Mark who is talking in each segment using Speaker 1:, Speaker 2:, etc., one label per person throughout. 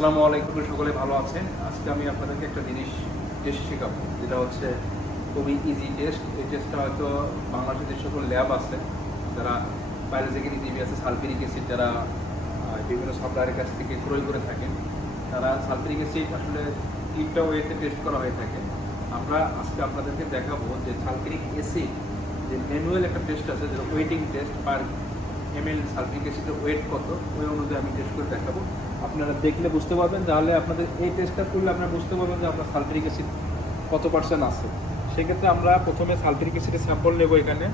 Speaker 1: আসসালামু আলাইকুম, সকলে ভালো আছেন? আজকে আমি আপনাদেরকে একটা জিনিস টেস্ট শেখাবো, যেটা হচ্ছে খুবই ইজি টেস্ট এই টেস্টটা হয়তো বাংলাদেশের যে সকল ল্যাব আছে, যারা বাইরে থেকে রিজিবি আছে সালফিরিক অ্যাসিড যারা বিভিন্ন সাপ্লায়ারের কাছ থেকে ক্রয় করে থাকেন, তারা সালফিরিক অ্যাসিড আসলে তিনটা ওয়েতে টেস্ট করা হয়ে থাকে। আমরা আজকে আপনাদেরকে দেখাবো যে সালফিরিক অ্যাসিড যে ম্যানুয়াল একটা টেস্ট আছে, যেটা weighting test per ML sulphuric অ্যাসিডের ওয়েট কত, ওই অনুযায়ী আমি টেস্ট করে দেখাবো। আপনারা দেখলে বুঝতে পারবেন, তাহলে আপনাদের এই টেস্টটা করলে আপনারা বুঝতে পারবেন যে আপনার সালফিক অ্যাসিড কত পার্সেন্ট আছে। সেক্ষেত্রে আমরা প্রথমে সালফিক অ্যাসিডের স্যাম্পল নেব এখানে।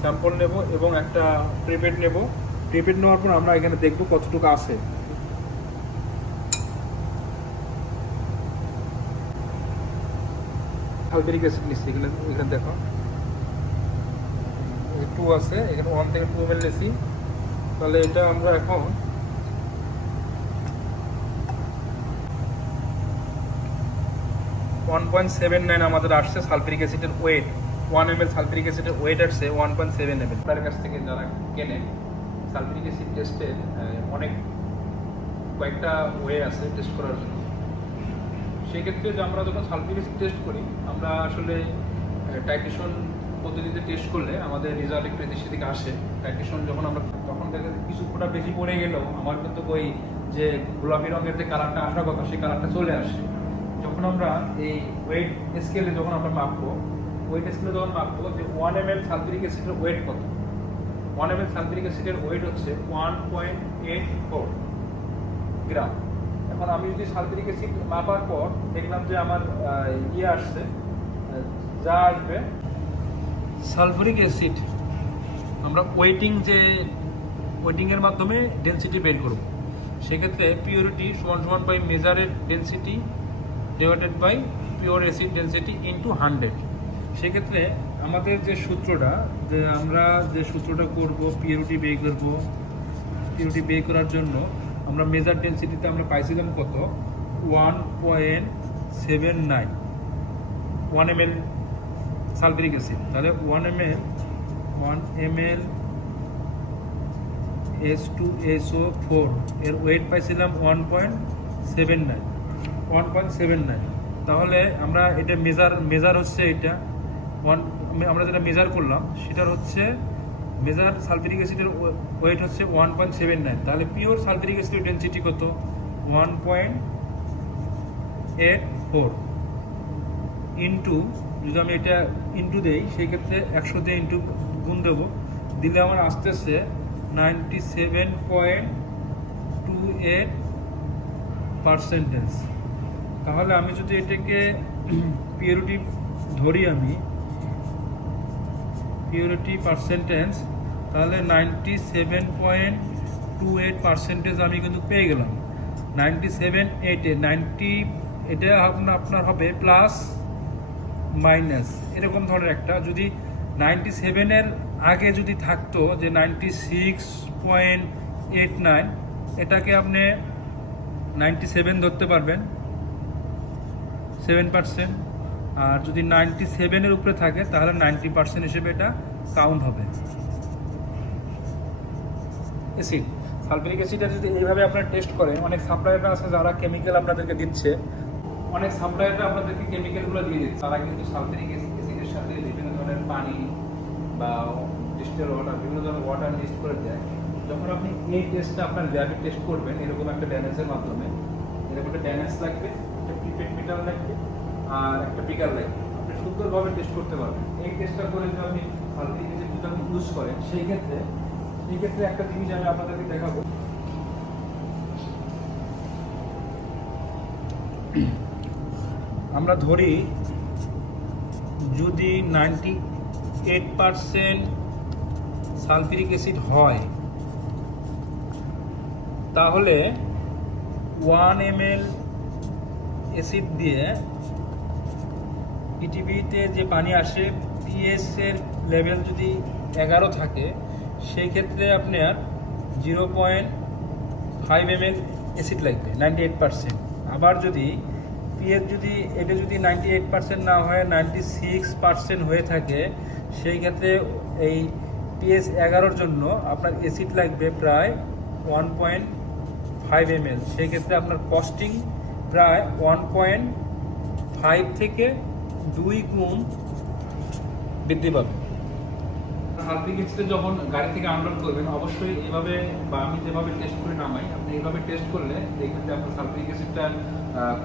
Speaker 1: স্যাম্পল নেব এবং একটা প্রিপেড নেব। প্রিপেড নেওয়ার পর আমরা এখানে দেখব কতটুকু আছে। সালফিক অ্যাসিড নিচ্ছি এখানে এখানে দেখো। টু আছে, এখানে ওয়ান থেকে টু এম এল তাহলে এটা আমরা এখন ওয়ান পয়েন্ট সেভেন নাইন আমাদের আসছে সালফিরিক অ্যাসিডের weight one M L sulphuric অ্যাসিডের ওয়েট আসছে one point seven M L তার কাছ থেকে যারা কেনে, সালফিরিক অ্যাসিড টেস্টের অনেক কয়েকটা ওয়ে আছে টেস্ট করার জন্য। সেক্ষেত্রে আমরা যখন সালফিক অ্যাসিড টেস্ট করি, আমরা আসলে টাইটেশন পদ্ধতিতে টেস্ট করলে আমাদের রেজাল্ট একটু এদিক সেদিকে আসে। টাইটেশন যখন আমরা তখন দেখা যায় কিছু ফোটা বেশি পড়ে গেলেও আমার কিন্তু ওই যে গোলাপি রঙের যে কালারটা আসার কথা, সেই কালারটা চলে আসে। যখন আমরা এই ওয়েট স্কেলে যখন আমরা মাপবো ওয়েট স্কেলে যখন মাপবো যে ওয়ান এম এল সালফিরিক অ্যাসিডের ওয়েট কত? ওয়ান এম এল সালফিরিক অ্যাসিডের ওয়েট হচ্ছে one point eight four gram এখন আমি যদি সালফিরিক অ্যাসিড মাপার পর দেখলাম যে আমার ইয়ে আসছে যা আসবে সালফুরিক অ্যাসিড আমরা ওয়েটিং যে ওয়েটিংয়ের মাধ্যমে ডেনসিটি বের করব। সেক্ষেত্রে পিওরিটি সমান সমান by মেজারের density divided by pure acid density into hundred সেক্ষেত্রে আমাদের যে সূত্রটা, যে আমরা যে সূত্রটা করব পিওরিটি বের করব পিওরিটি বের করার জন্য আমরা মেজার ডেন্সিটিতে আমরা পাইছিলাম কত? One point seven nine one M L sulphuric acid তাহলে one M L one M L S two S O four এর ওয়েট পাইছিলাম one point seven nine one point seven nine তাহলে আমরা এটা মেজার মেজার হচ্ছে এটা। One আমরা যেটা মেজার করলাম, সেটার হচ্ছে মেজার সালফিরিক অ্যাসিডের ওয়েট হচ্ছে ওয়ান পয়েন্ট সেভেন নাইন তাহলে পিওর সালফিরিক অ্যাসিডের ডেন্সিটি কত? One point eight four into যদি আমি এটা ইন্টু দেই, সেই ক্ষেত্রে একশো দিয়ে ইন্টু গুণ দেবো। দিলে আমার আসতেছে ninety seven point two eight percentage তাহলে আমি যদি এটাকে পিওরিটি ধরি আমি পিওরিটি পার্সেন্টেজ তাহলে ninety seven point two eight percentage আমি কিন্তু পেয়ে গেলাম। নাইনটি সেভেন এইটে নাইনটি এটা আপনার আপনার হবে প্লাস মাইনাস এরকম ধরনের একটা। যদি নাইনটি সেভেনের আগে যদি থাকতো যে ninety six point eight nine এটাকে আপনি নাইনটি সেভেন ধরতে পারবেন। Seven percent. আর যদি নাইনটি সেভেনের উপরে থাকে, তাহলে নাইনটি পার্সেন্ট হিসেবে এটা কাউন্ট হবে। অ্যাসিড সালফিরিক অ্যাসিডটা যদি এইভাবে আপনারা টেস্ট করেন, অনেক সাপ্লায়াররা আছে যারা কেমিক্যাল আপনাদেরকে দিচ্ছে। অনেক সাপ্লায়াররা আপনাদেরকে কেমিক্যালগুলো দিয়ে দিচ্ছে। তারা কিন্তু সালফিরিক অ্যাসিডের সাথে বিভিন্ন ধরনের পানি বা ডিস্টেল ওয়াটার বিভিন্ন ধরনের ওয়াটার মিক্স করে দেয়। যখন আপনি এই টেস্টটা আপনার ল্যাবে টেস্ট করবেন, এরকম একটা ড্যানেজের মাধ্যমে, এরকম একটা ড্যানেজ লাগবে। প্রিপেড মিটার লাগবে আর একটা পিকার লাগবে। আপনি সুন্দরভাবে টেস্ট করতে পারবেন। এই টেস্টটা করে যদি আপনি অ্যাসিড যদি আপনি ইউজ করেন, সেই ক্ষেত্রে সেই ক্ষেত্রে একটা জিনিস আমি আপনাদেরকে দেখাবো। আমরা ধরি, যদি ninety eight percent sulphuric acid হয়, তাহলে ওয়ান এম এল অ্যাসিড দিয়ে পৃথিবীতে যে পানি আসে পিএস এর লেভেল যদি এগারো থাকে, সেই ক্ষেত্রে আপনার zero point five M L acid লাগবে নাইনটি এইট পারসেন্ট আবার যদি পিএস যদি, এটা যদি নাইনটি এইট পার্সেন্ট না হয় নাইনটি সিক্স পার্সেন্ট হয়ে থাকে, সেই ক্ষেত্রে এই পিএস এগারোর জন্য আপনার অ্যাসিড লাগবে প্রায় one point five M L সেক্ষেত্রে আপনার কস্টিং প্রায় ওয়ান পয়েন্ট ফাইভ থেকে দুই গুণ বৃদ্ধি পাবে। সালফিক অ্যাসিডে যখন গাড়ি থেকে আনলোড করবেন, অবশ্যই এভাবে বা আমি যেভাবে টেস্ট করে নামাই, আপনি এইভাবে টেস্ট করলে দেখবেন যে আপনার সালফিক অ্যাসিডটার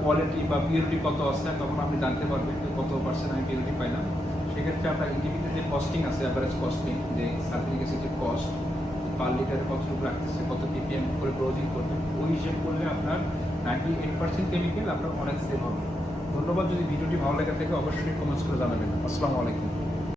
Speaker 1: কোয়ালিটি বা পিউরিটি কত আছে, তখন আপনি জানতে পারবেন যে কত পার্সেন্ট আমি পিউরিটি পাইলাম। সেক্ষেত্রে আপনার ইন্ডিভিতে যে কস্টিং আছে অ্যাভারেজ কস্টিং যে সালফিক অ্যাসিডের কস্ট পার লিটারে কতটুকু রাখতেছে, কত পিপিএম করে ব্রোজিং করবে, ওই হিসেব করলে আপনার নাইনটি এইট পার্সেন্ট কেমিক্যাল আপনার অনেক সেভ হবে। ধন্যবাদ, যদি ভিডিওটি ভালো লেগে থাকে অবশ্যই কমেন্টস করে জানাবেন। আসসালামু আলাইকুম।